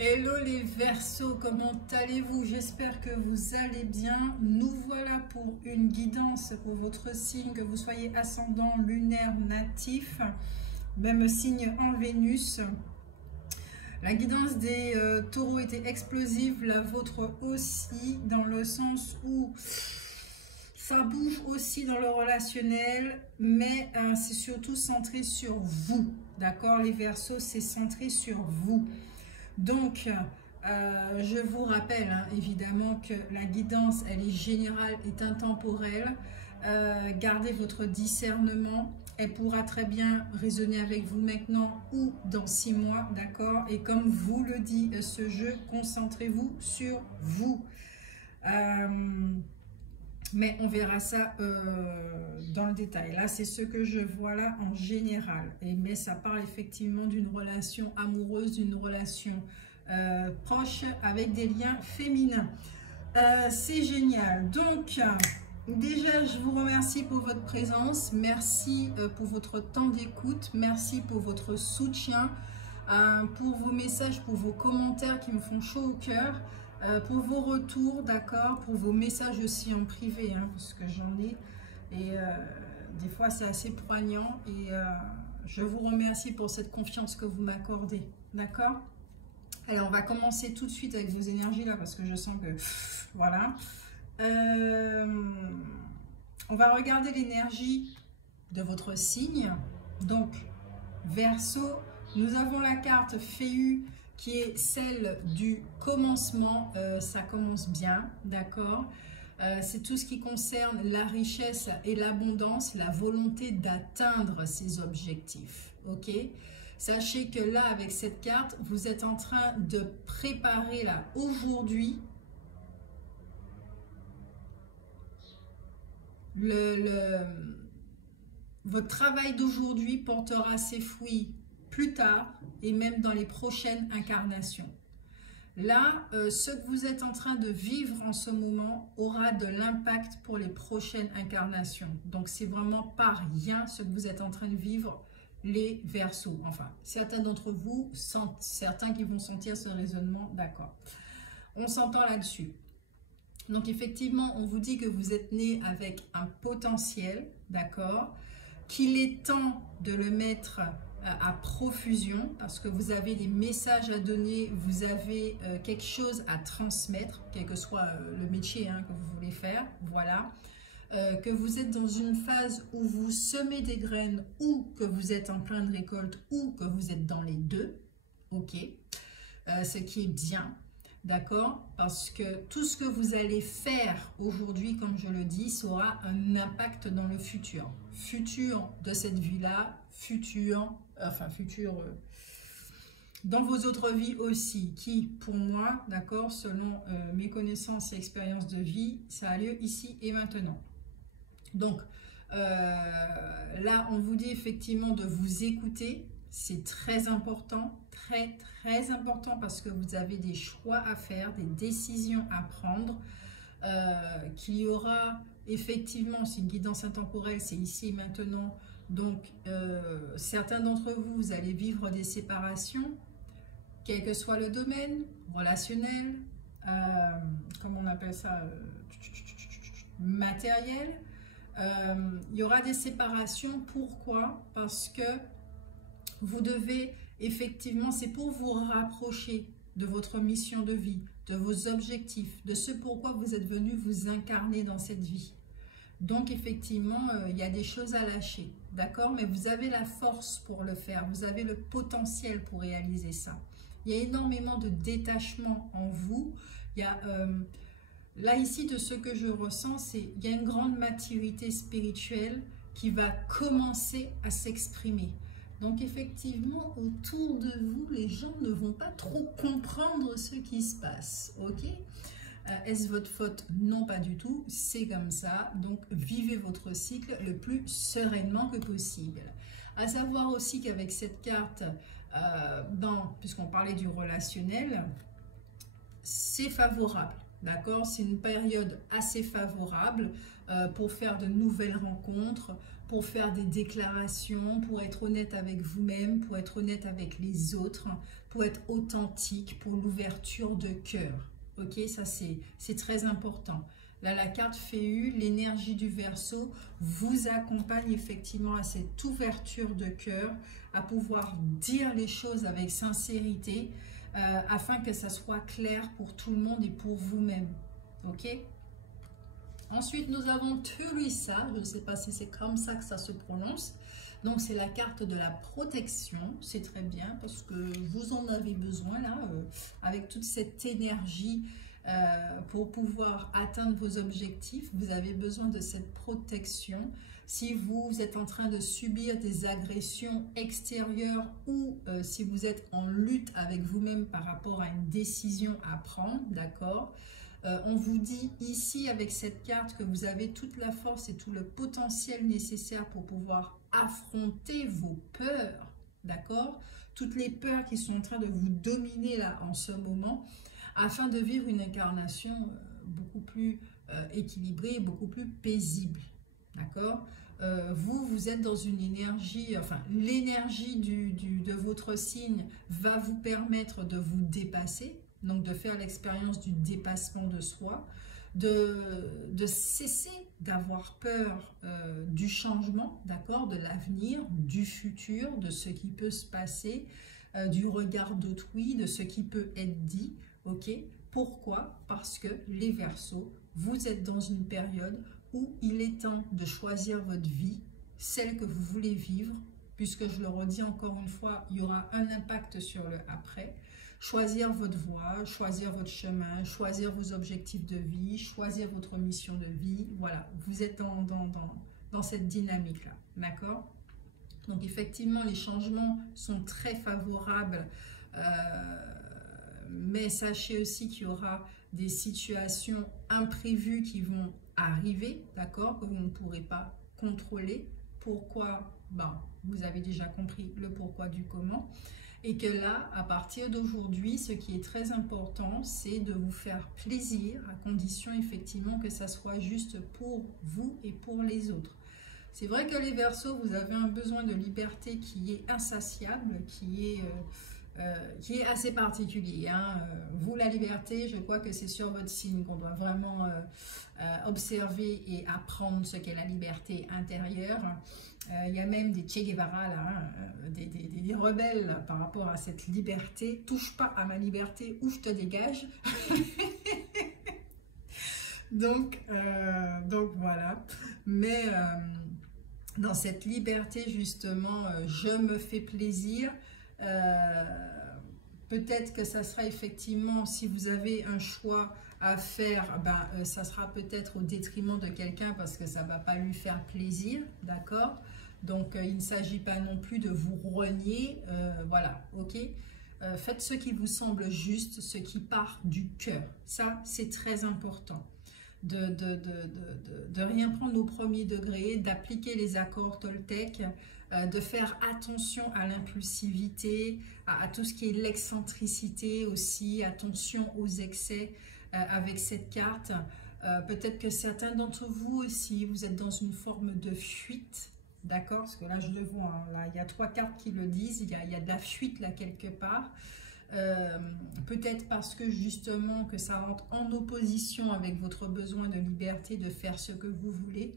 Hello les Verseaux, comment allez-vous? J'espère que vous allez bien. Nous voilà pour une guidance pour votre signe, que vous soyez ascendant, lunaire, natif, même signe en Vénus. La guidance des taureaux était explosive, la vôtre aussi, dans le sens où ça bouge aussi dans le relationnel, mais c'est surtout centré sur vous, d'accord? Les Verseaux, c'est centré sur vous. Donc, je vous rappelle évidemment que la guidance, elle est générale, est intemporelle. Gardez votre discernement. Elle pourra très bien résonner avec vous maintenant ou dans 6 mois, d'accord? Et comme vous le dit ce jeu, concentrez-vous sur vous. Mais on verra ça dans le détail. Là, c'est ce que je vois là en général. Mais ça parle effectivement d'une relation amoureuse, d'une relation proche avec des liens féminins. C'est génial. Donc, déjà, je vous remercie pour votre présence. Merci pour votre temps d'écoute. Merci pour votre soutien, pour vos messages, pour vos commentaires qui me font chaud au cœur. Pour vos retours, d'accord, pour vos messages aussi en privé, parce que j'en ai, et des fois c'est assez poignant, et je vous remercie pour cette confiance que vous m'accordez, d'accord. Alors on va commencer tout de suite avec vos énergies là, parce que je sens que, voilà, on va regarder l'énergie de votre signe. Donc, Verseau, nous avons la carte Féu, qui est celle du commencement. Ça commence bien, d'accord. C'est tout ce qui concerne la richesse et l'abondance, la volonté d'atteindre ses objectifs, ok. Sachez que là, avec cette carte, vous êtes en train de préparer là, aujourd'hui, votre travail d'aujourd'hui portera ses fruits plus tard et même dans les prochaines incarnations. Là, ce que vous êtes en train de vivre en ce moment aura de l'impact pour les prochaines incarnations. Donc, c'est vraiment pas rien ce que vous êtes en train de vivre, les Verseaux. Enfin, certains d'entre vous, certains qui vont sentir ce raisonnement, d'accord. On s'entend là-dessus. Donc, effectivement, on vous dit que vous êtes né avec un potentiel, d'accord, qu'il est temps de le mettre à profusion, parce que vous avez des messages à donner, vous avez quelque chose à transmettre, quel que soit le métier que vous voulez faire, voilà. Que vous êtes dans une phase où vous semez des graines, ou que vous êtes en pleine récolte, ou que vous êtes dans les deux, ok, ce qui est bien, d'accord, parce que tout ce que vous allez faire aujourd'hui, comme je le dis, aura un impact dans le futur. Futur de cette vie-là, futur dans vos autres vies aussi, qui, pour moi, d'accord, selon mes connaissances et expériences de vie, ça a lieu ici et maintenant. Donc, là, on vous dit effectivement de vous écouter. C'est très important, très important, parce que vous avez des choix à faire, des décisions à prendre, qu'il y aura effectivement, c'est une guidance intemporelle, c'est ici et maintenant. Donc, certains d'entre vous, vous allez vivre des séparations, quel que soit le domaine, relationnel, comment on appelle ça, matériel. Il y aura des séparations. Pourquoi? Parce que vous devez, effectivement, c'est pour vous rapprocher de votre mission de vie, de vos objectifs, de ce pourquoi vous êtes venu vous incarner dans cette vie. Donc, effectivement, il y a des choses à lâcher, d'accord? Mais vous avez la force pour le faire, vous avez le potentiel pour réaliser ça. Il y a énormément de détachement en vous. Il y a, là, ici, de ce que je ressens, c'est qu'il y a une grande maturité spirituelle qui va commencer à s'exprimer. Donc, effectivement, autour de vous, les gens ne vont pas trop comprendre ce qui se passe, ok? Est-ce votre faute? Non, pas du tout, c'est comme ça. Donc, vivez votre cycle le plus sereinement que possible. À savoir aussi qu'avec cette carte, puisqu'on parlait du relationnel, c'est favorable, d'accord? C'est une période assez favorable pour faire de nouvelles rencontres, pour faire des déclarations, pour être honnête avec vous-même, pour être honnête avec les autres, pour être authentique, pour l'ouverture de cœur. Ok, ça c'est très important. Là, la carte Féu, l'énergie du Verseau, vous accompagne effectivement à cette ouverture de cœur, à pouvoir dire les choses avec sincérité, afin que ça soit clair pour tout le monde et pour vous-même. Ok? Ensuite, nous avons Tulissa, je ne sais pas si c'est comme ça que ça se prononce. Donc, c'est la carte de la protection, c'est très bien parce que vous en avez besoin là, avec toute cette énergie pour pouvoir atteindre vos objectifs. Vous avez besoin de cette protection. Si vous êtes en train de subir des agressions extérieures ou si vous êtes en lutte avec vous-même par rapport à une décision à prendre, d'accord ? On vous dit ici avec cette carte que vous avez toute la force et tout le potentiel nécessaire pour pouvoir affronter vos peurs, d'accord? Toutes les peurs qui sont en train de vous dominer là en ce moment, afin de vivre une incarnation beaucoup plus équilibrée, beaucoup plus paisible, d'accord? Vous êtes dans une énergie, enfin l'énergie de votre signe va vous permettre de vous dépasser, donc de faire l'expérience du dépassement de soi, de cesser d'avoir peur du changement, d'accord, de l'avenir, du futur, de ce qui peut se passer, du regard d'autrui, de ce qui peut être dit, ok? Pourquoi? Parce que les Verseaux, vous êtes dans une période où il est temps de choisir votre vie, celle que vous voulez vivre, puisque je le redis encore une fois, il y aura un impact sur le après. Choisir votre voie, choisir votre chemin, choisir vos objectifs de vie, choisir votre mission de vie. Voilà, vous êtes dans cette dynamique-là, d'accord? Donc effectivement, les changements sont très favorables, mais sachez aussi qu'il y aura des situations imprévues qui vont arriver, d'accord? Que vous ne pourrez pas contrôler. Pourquoi? Ben, vous avez déjà compris le pourquoi du comment. Et que là, à partir d'aujourd'hui, ce qui est très important, c'est de vous faire plaisir, à condition effectivement que ça soit juste pour vous et pour les autres. C'est vrai que les Verseaux, vous avez un besoin de liberté qui est insatiable, qui est assez particulier. Hein. Vous, la liberté, je crois que c'est sur votre signe qu'on doit vraiment observer et apprendre ce qu'est la liberté intérieure. Il y a même des Che Guevara, là, hein, des rebelles par rapport à cette liberté. Touche pas à ma liberté ou je te dégage. donc voilà. Mais dans cette liberté, justement, je me fais plaisir. Peut-être que ça sera effectivement, si vous avez un choix à faire, ben, ça sera peut-être au détriment de quelqu'un parce que ça ne va pas lui faire plaisir, d'accord? Donc, il ne s'agit pas non plus de vous renier, voilà, ok? Faites ce qui vous semble juste, ce qui part du cœur. Ça, c'est très important. De rien prendre au premier degré, d'appliquer les accords Toltec, de faire attention à l'impulsivité, à tout ce qui est l'excentricité aussi, attention aux excès avec cette carte. Peut-être que certains d'entre vous aussi, vous êtes dans une forme de fuite, d'accord? Parce que là, je le vois, hein, là, il y a 3 cartes qui le disent, il y a de la fuite là quelque part. Peut-être parce que justement que ça rentre en opposition avec votre besoin de liberté de faire ce que vous voulez,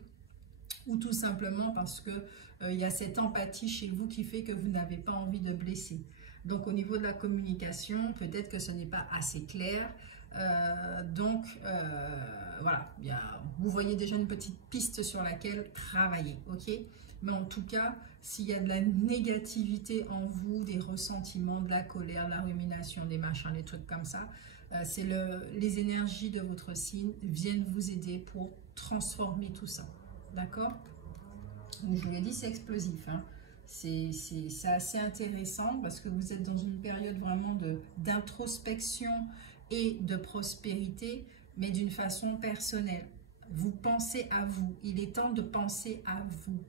ou tout simplement parce que il y a cette empathie chez vous qui fait que vous n'avez pas envie de blesser. Donc au niveau de la communication, peut-être que ce n'est pas assez clair. Voilà, vous voyez déjà une petite piste sur laquelle travailler, ok? Mais en tout cas, s'il y a de la négativité en vous, des ressentiments, de la colère, de la rumination, des machins, des trucs comme ça, c'est les énergies de votre signe viennent vous aider pour transformer tout ça, d'accord? Donc je vous l'ai dit, c'est explosif, hein. C'est assez intéressant parce que vous êtes dans une période vraiment d'introspection et de prospérité, mais d'une façon personnelle. Vous pensez à vous. Il est temps de penser à vous.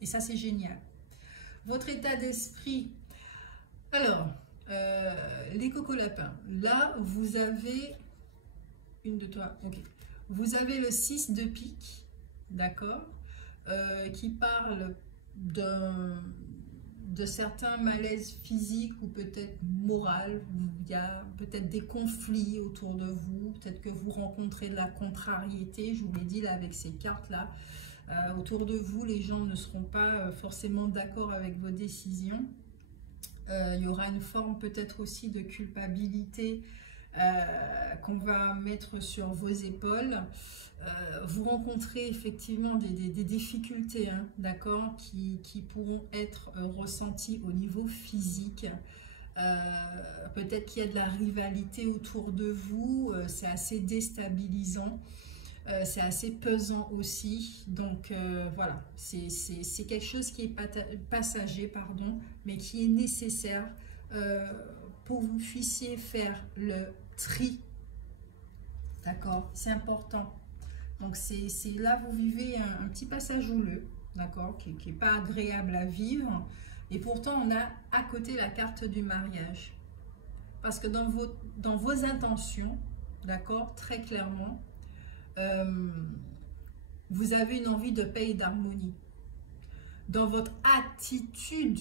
Et ça, c'est génial. Votre état d'esprit. Alors, les cocolapins. Là, vous avez... Une de toi. Ok. Vous avez le 6 de pique. D'accord. qui parle de certains malaises physiques ou peut-être morales. Il y a peut-être des conflits autour de vous, peut-être que vous rencontrez de la contrariété, je vous l'ai dit là avec ces cartes-là. Autour de vous, les gens ne seront pas forcément d'accord avec vos décisions. Il y aura une forme peut-être aussi de culpabilité qu'on va mettre sur vos épaules. Vous rencontrez effectivement des difficultés, hein, d'accord, qui pourront être ressenties au niveau physique. Peut-être qu'il y a de la rivalité autour de vous, c'est assez déstabilisant. C'est assez pesant aussi, donc voilà, c'est quelque chose qui est passager, pardon, mais qui est nécessaire pour que vous puissiez faire le tri, d'accord, c'est important. Donc c'est là vous vivez un petit passage houleux, d'accord, qui n'est pas agréable à vivre, et pourtant on a à côté la carte du mariage, parce que dans vos intentions, d'accord, très clairement, vous avez une envie de paix et d'harmonie. Dans votre attitude,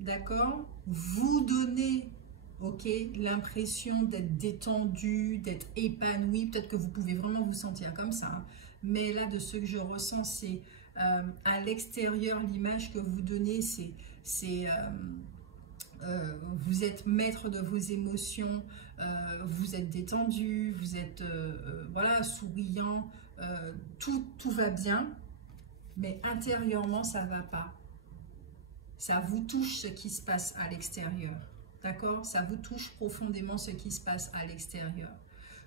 d'accord, vous donnez, ok, l'impression d'être détendu, d'être épanoui. Peut-être que vous pouvez vraiment vous sentir comme ça, hein. Mais là, de ce que je ressens, c'est à l'extérieur, l'image que vous donnez, c'est vous êtes maître de vos émotions, vous êtes détendu, vous êtes voilà, souriant, tout va bien, mais intérieurement ça va pas. Ça vous touche ce qui se passe à l'extérieur, d'accord? Ça vous touche profondément ce qui se passe à l'extérieur.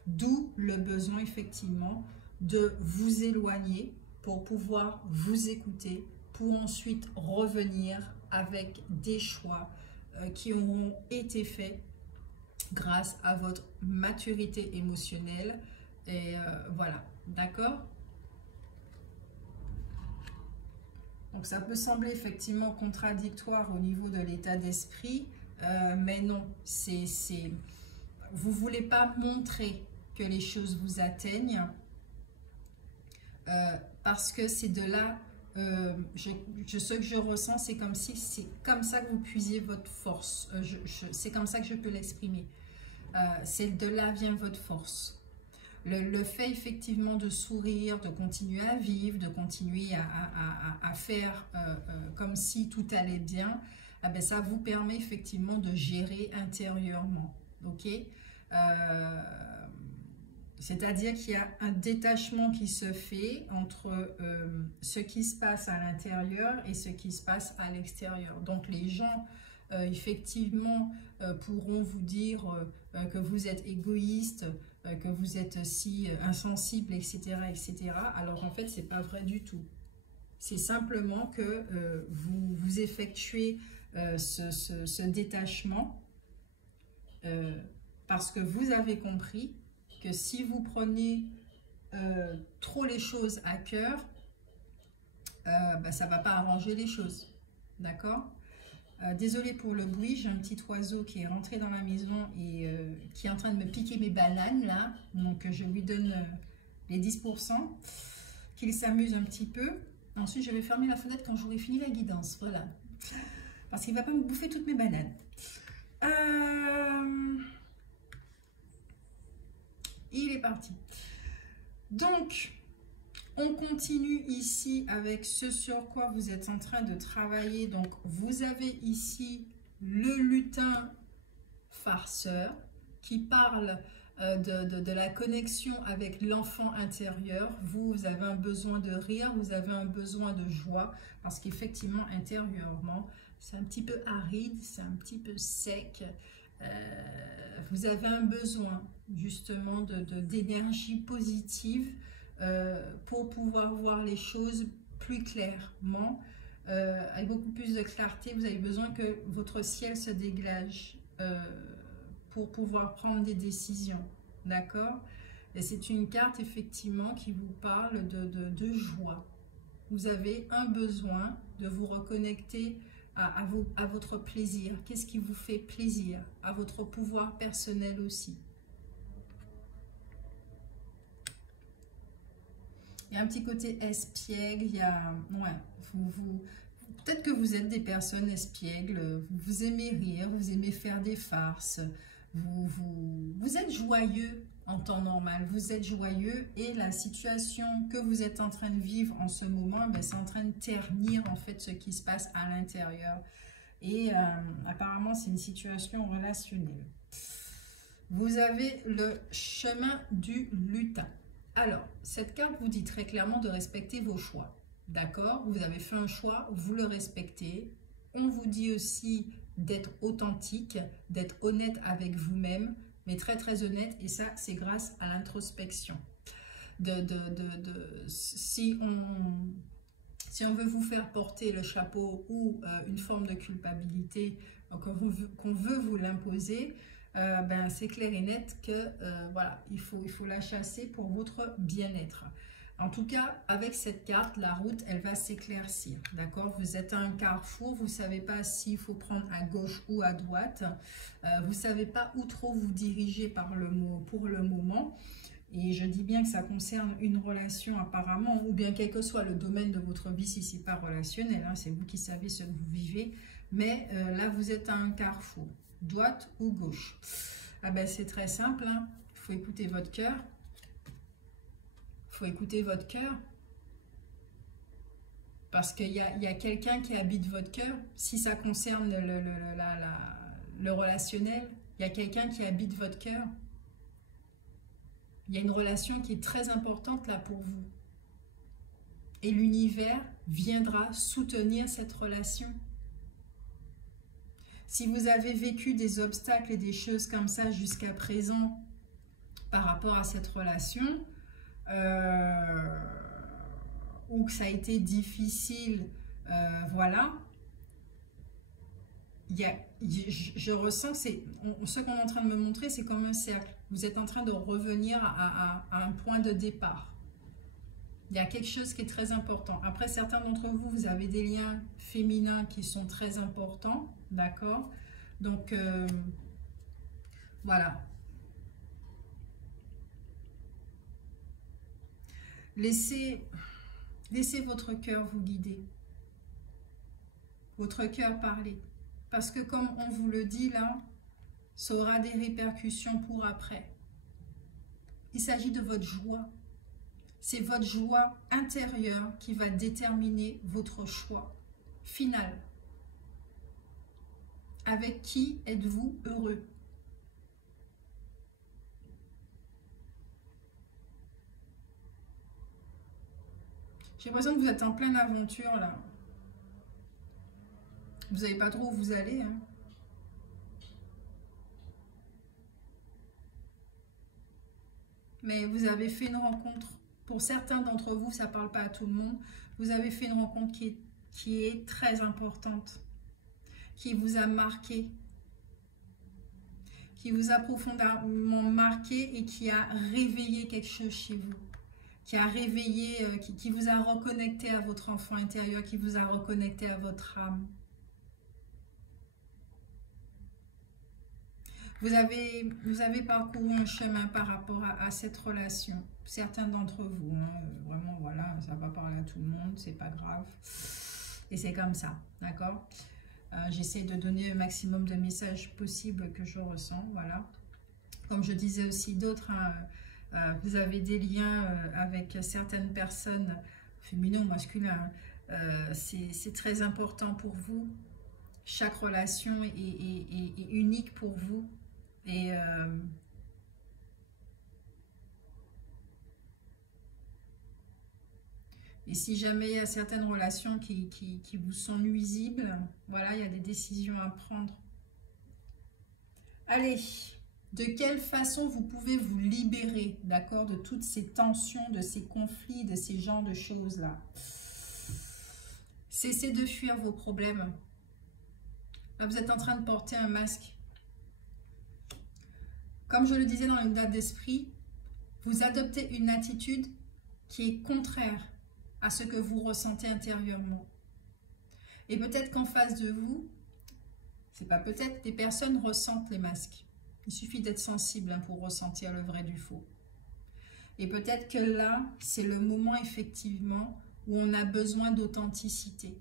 D'où le besoin effectivement de vous éloigner pour pouvoir vous écouter, pour ensuite revenir avec des choix qui auront été faits grâce à votre maturité émotionnelle. Et voilà, d'accord? Donc ça peut sembler effectivement contradictoire au niveau de l'état d'esprit, mais non, vous ne voulez pas montrer que les choses vous atteignent, parce que c'est de là, ce que je ressens, c'est comme si c'est comme ça que vous puisiez votre force, c'est comme ça que je peux l'exprimer, c'est de là vient votre force. Le fait effectivement de sourire, de continuer à vivre, de continuer à faire comme si tout allait bien, eh bien, ça vous permet effectivement de gérer intérieurement, ok? C'est-à-dire qu'il y a un détachement qui se fait entre ce qui se passe à l'intérieur et ce qui se passe à l'extérieur. Donc les gens, effectivement, pourront vous dire que vous êtes égoïste, que vous êtes si insensible, etc., etc. Alors en fait, c'est pas vrai du tout. C'est simplement que vous effectuez ce détachement parce que vous avez compris que si vous prenez trop les choses à cœur, ben, ça ne va pas arranger les choses. D'accord? Désolée pour le bruit, j'ai un petit oiseau qui est rentré dans la maison et qui est en train de me piquer mes bananes là. Donc je lui donne les 10%, qu'il s'amuse un petit peu. Ensuite je vais fermer la fenêtre quand j'aurai fini la guidance, voilà. Parce qu'il ne va pas me bouffer toutes mes bananes. Il est parti. Donc, on continue ici avec ce sur quoi vous êtes en train de travailler. Donc, vous avez ici le lutin farceur qui parle de la connexion avec l'enfant intérieur. Vous avez un besoin de rire, vous avez un besoin de joie parce qu'effectivement, intérieurement, c'est un petit peu aride, c'est un petit peu sec. Vous avez un besoin justement d'énergie positive pour pouvoir voir les choses plus clairement, avec beaucoup plus de clarté. Vous avez besoin que votre ciel se dégage pour pouvoir prendre des décisions, d'accord? Et c'est une carte effectivement qui vous parle de joie. Vous avez un besoin de vous reconnecter à votre plaisir. Qu'est-ce qui vous fait plaisir? À votre pouvoir personnel aussi. Il y a un petit côté espiègle, il y a... Ouais, peut-être que vous êtes des personnes espiègles, vous aimez rire, vous aimez faire des farces, vous êtes joyeux en temps normal, vous êtes joyeux et la situation que vous êtes en train de vivre en ce moment, ben, c'est en train de ternir en fait ce qui se passe à l'intérieur. Et apparemment, c'est une situation relationnelle. Vous avez le chemin du lutin. Alors, cette carte vous dit très clairement de respecter vos choix. D'accord? Vous avez fait un choix, vous le respectez. On vous dit aussi d'être authentique, d'être honnête avec vous-même, mais très très honnête. Et ça, c'est grâce à l'introspection. Si on veut vous faire porter le chapeau ou une forme de culpabilité qu'on veut vous l'imposer, ben, c'est clair et net que voilà, il faut la chasser pour votre bien-être. En tout cas, avec cette carte, la route, elle va s'éclaircir. D'accord? Vous êtes à un carrefour, vous ne savez pas s'il faut prendre à gauche ou à droite. Vous ne savez pas où trop vous diriger pour le moment. Et je dis bien que ça concerne une relation apparemment, ou bien quel que soit le domaine de votre vie, si ce n'est pas relationnel, hein, c'est vous qui savez ce que vous vivez. Mais là, vous êtes à un carrefour, droite ou gauche. Ah ben, c'est très simple, hein. Il faut écouter votre cœur. Il faut écouter votre cœur. Parce qu'il y a quelqu'un qui habite votre cœur. Si ça concerne le relationnel, il y a quelqu'un qui habite votre cœur. Il y a une relation qui est très importante là pour vous. Et l'univers viendra soutenir cette relation. Si vous avez vécu des obstacles et des choses comme ça jusqu'à présent par rapport à cette relation, ou que ça a été difficile, voilà, je ressens, ce qu'on est en train de me montrer, c'est comme un cercle. Vous êtes en train de revenir à un point de départ. Il y a quelque chose qui est très important. Après, certains d'entre vous, vous avez des liens féminins qui sont très importants, d'accord? Donc, voilà. Laissez votre cœur vous guider. Votre cœur parler. Parce que comme on vous le dit là, ça aura des répercussions pour après. Il s'agit de votre joie. C'est votre joie intérieure qui va déterminer votre choix final. Avec qui êtes-vous heureux? J'ai l'impression que vous êtes en pleine aventure là. Vous savez pas trop où vous allez, hein. Mais vous avez fait une rencontre. Pour certains d'entre vous, ça ne parle pas à tout le monde. Vous avez fait une rencontre qui est très importante, qui vous a marqué, qui vous a profondément marqué et qui a réveillé quelque chose chez vous, qui a réveillé, qui vous a reconnecté à votre enfant intérieur, qui vous a reconnecté à votre âme. Vous avez parcouru un chemin par rapport à cette relation. Certains d'entre vous, hein, vraiment, voilà, ça va parler à tout le monde, c'est pas grave. Et c'est comme ça, d'accord? J'essaie de donner le maximum de messages possibles que je ressens, voilà. Comme je disais aussi d'autres, hein, vous avez des liens avec certaines personnes, féminines ou masculines, c'est très important pour vous. Chaque relation est unique pour vous. Et si jamais il y a certaines relations qui vous sont nuisibles, voilà, il y a des décisions à prendre. Allez, de quelle façon vous pouvez vous libérer, d'accord, de toutes ces tensions, de ces conflits, de ces genres de choses-là? Cessez de fuir vos problèmes. Là, vous êtes en train de porter un masque. Comme je le disais dans une date d'esprit, vous adoptez une attitude qui est contraire à ce que vous ressentez intérieurement. Et peut-être qu'en face de vous, c'est pas peut-être, des personnes ressentent les masques. Il suffit d'être sensible, hein, pour ressentir le vrai du faux. Et peut-être que là, c'est le moment effectivement où on a besoin d'authenticité.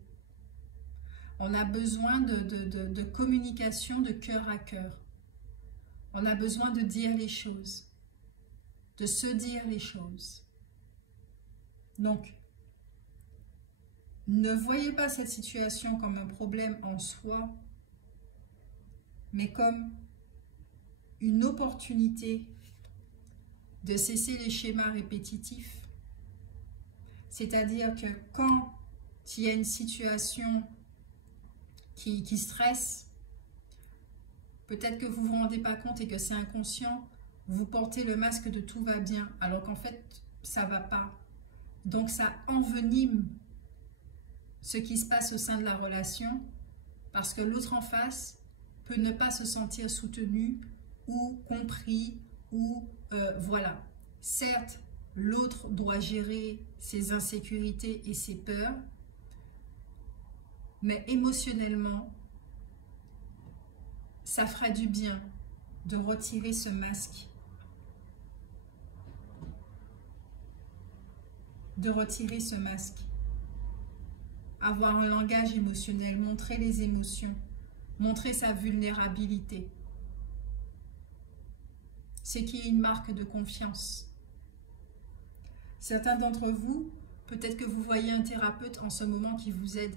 On a besoin de communication de cœur à cœur. On a besoin de dire les choses, de se dire les choses. Donc, ne voyez pas cette situation comme un problème en soi, mais comme une opportunité de cesser les schémas répétitifs. C'est-à-dire que quand il y a une situation qui stresse, peut-être que vous ne vous rendez pas compte et que c'est inconscient, vous portez le masque de tout va bien, alors qu'en fait, ça ne va pas. Donc ça envenime ce qui se passe au sein de la relation, parce que l'autre en face peut ne pas se sentir soutenu ou compris, ou voilà. Certes, l'autre doit gérer ses insécurités et ses peurs, mais émotionnellement, ça fera du bien de retirer ce masque. De retirer ce masque. Avoir un langage émotionnel, montrer les émotions, montrer sa vulnérabilité. C'est qui est une marque de confiance. Certains d'entre vous, peut-être que vous voyez un thérapeute en ce moment qui vous aide.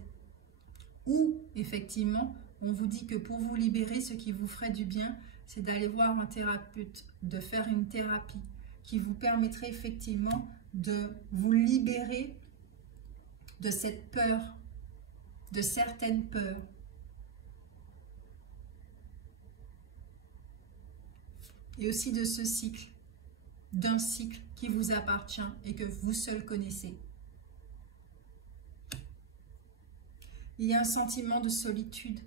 Ou, effectivement, on vous dit que pour vous libérer, ce qui vous ferait du bien, c'est d'aller voir un thérapeute, de faire une thérapie qui vous permettrait effectivement de vous libérer de cette peur, de certaines peurs. Et aussi de ce cycle, d'un cycle qui vous appartient et que vous seul connaissez. Il y a un sentiment de solitude.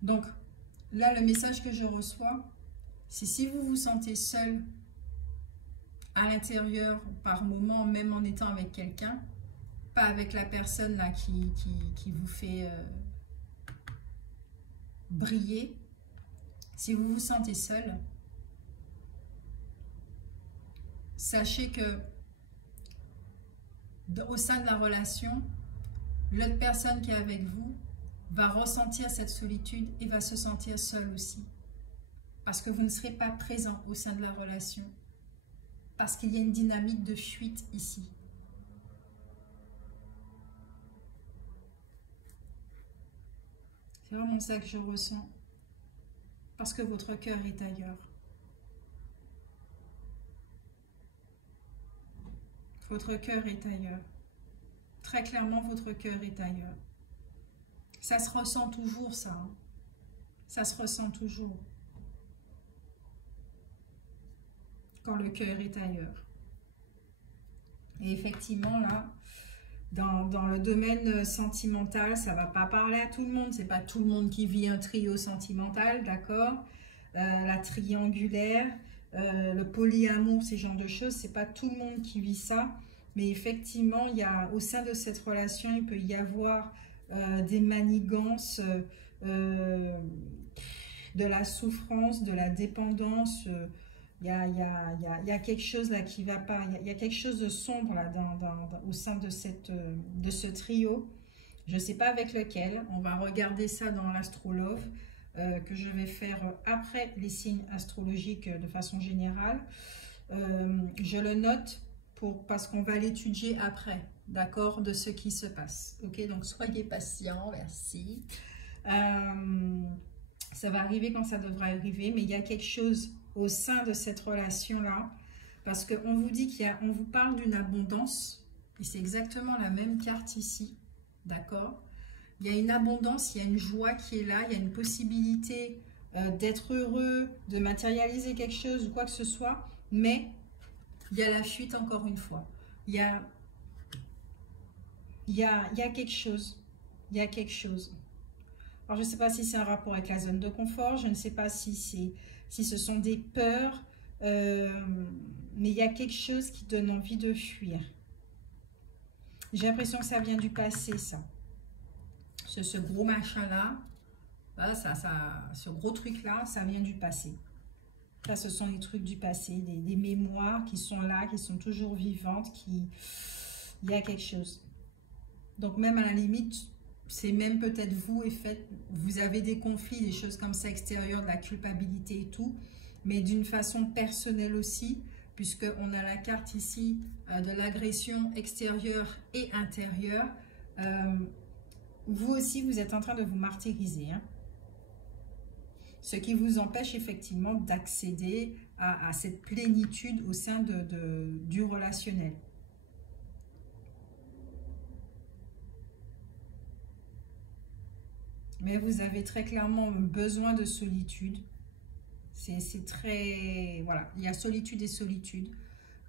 Donc, là, le message que je reçois, c'est si vous vous sentez seul à l'intérieur, par moment, même en étant avec quelqu'un, pas avec la personne là qui vous fait briller, si vous vous sentez seul, sachez que au sein de la relation, l'autre personne qui est avec vous va ressentir cette solitude et va se sentir seule aussi. Parce que vous ne serez pas présent au sein de la relation. Parce qu'il y a une dynamique de fuite ici. C'est vraiment ça que je ressens. Parce que votre cœur est ailleurs. Votre cœur est ailleurs. Très clairement, votre cœur est ailleurs. Ça se ressent toujours, ça. Hein. Ça se ressent toujours. Quand le cœur est ailleurs. Et effectivement, là, dans le domaine sentimental, ça ne va pas parler à tout le monde. Ce n'est pas tout le monde qui vit un trio sentimental, d'accord? La triangulaire, le polyamour, ces genres de choses, ce n'est pas tout le monde qui vit ça. Mais effectivement, il y a, au sein de cette relation, il peut y avoir des manigances, de la souffrance, de la dépendance. Il y a quelque chose là qui ne va pas. Il y a quelque chose de sombre là au sein de ce trio. Je ne sais pas avec lequel. On va regarder ça dans l'astrolove que je vais faire après les signes astrologiques de façon générale. Je le note parce qu'on va l'étudier après, d'accord, de ce qui se passe. Ok, donc soyez patients, merci. Ça va arriver quand ça devra arriver, mais il y a quelque chose au sein de cette relation-là, parce qu'on vous dit on vous parle d'une abondance, et c'est exactement la même carte ici, d'accord? Il y a une abondance, il y a une joie qui est là, il y a une possibilité d'être heureux, de matérialiser quelque chose ou quoi que ce soit, mais il y a la fuite encore une fois. Il y a quelque chose, il y a quelque chose. Alors, je ne sais pas si c'est un rapport avec la zone de confort, je ne sais pas si ce sont des peurs, mais il y a quelque chose qui donne envie de fuir. J'ai l'impression que ça vient du passé, ça. Ce gros machin-là, ce gros truc-là, ça vient du passé. Ça, ce sont les trucs du passé, des mémoires qui sont là, qui sont toujours vivantes, il y a quelque chose. Donc même à la limite, c'est même peut-être vous, vous avez des conflits, des choses comme ça extérieures, de la culpabilité et tout, mais d'une façon personnelle aussi, puisqu'on a la carte ici de l'agression extérieure et intérieure. Vous aussi, vous êtes en train de vous martyriser, hein. Ce qui vous empêche effectivement d'accéder à cette plénitude au sein du relationnel. Mais vous avez très clairement besoin de solitude. C'est très... Voilà, il y a solitude et solitude.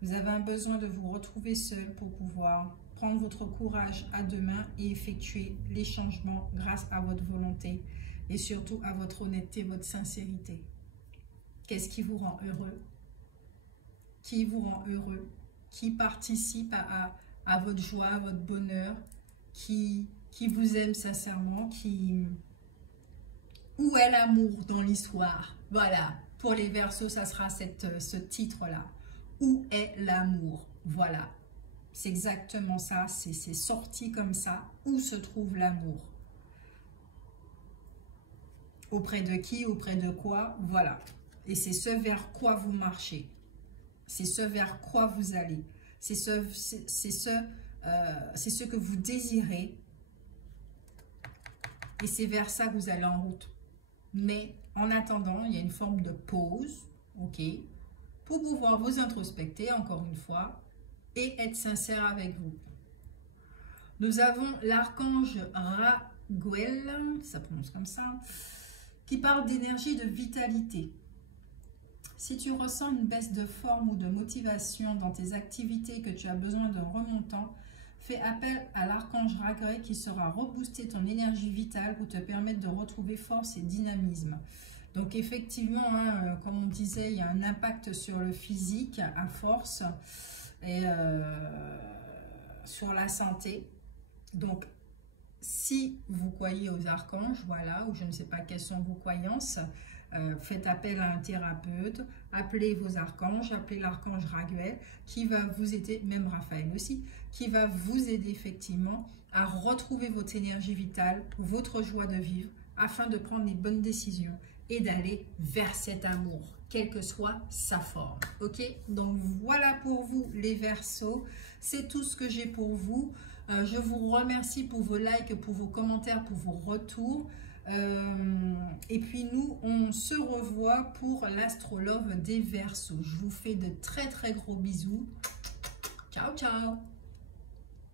Vous avez un besoin de vous retrouver seul pour pouvoir prendre votre courage à deux mains et effectuer les changements grâce à votre volonté et surtout à votre honnêteté, votre sincérité. Qu'est-ce qui vous rend heureux? Qui vous rend heureux? Qui participe à votre joie, à votre bonheur? Qui vous aime sincèrement? Où est l'amour dans l'histoire? Voilà, pour les Verseaux, ça sera ce titre-là. Où est l'amour? Voilà, c'est exactement ça, c'est sorti comme ça. Où se trouve l'amour? Auprès de qui? Auprès de quoi? Voilà. Et c'est ce vers quoi vous marchez. C'est ce vers quoi vous allez. C'est ce que vous désirez. Et c'est vers ça que vous allez en route. Mais en attendant, il y a une forme de pause, ok, pour pouvoir vous introspecter encore une fois et être sincère avec vous. Nous avons l'archange Raguel, ça prononce comme ça, qui parle d'énergie, de vitalité. Si tu ressens une baisse de forme ou de motivation dans tes activités, que tu as besoin d'un remontant, fais appel à l'archange Raguel qui sera rebooster ton énergie vitale pour te permettre de retrouver force et dynamisme. Donc effectivement, hein, comme on disait, il y a un impact sur le physique à force et sur la santé. Donc si vous croyez aux archanges, voilà, ou je ne sais pas quelles sont vos croyances, faites appel à un thérapeute, appelez vos archanges, appelez l'archange Raguel qui va vous aider, même Raphaël aussi, qui va vous aider effectivement à retrouver votre énergie vitale, votre joie de vivre, afin de prendre les bonnes décisions et d'aller vers cet amour, quelle que soit sa forme. Ok, donc voilà pour vous les Verseaux, c'est tout ce que j'ai pour vous. Je vous remercie pour vos likes, pour vos commentaires, pour vos retours. Et puis nous, on se revoit pour l'astrologue des Verseaux. Je vous fais de très très gros bisous. Ciao, ciao!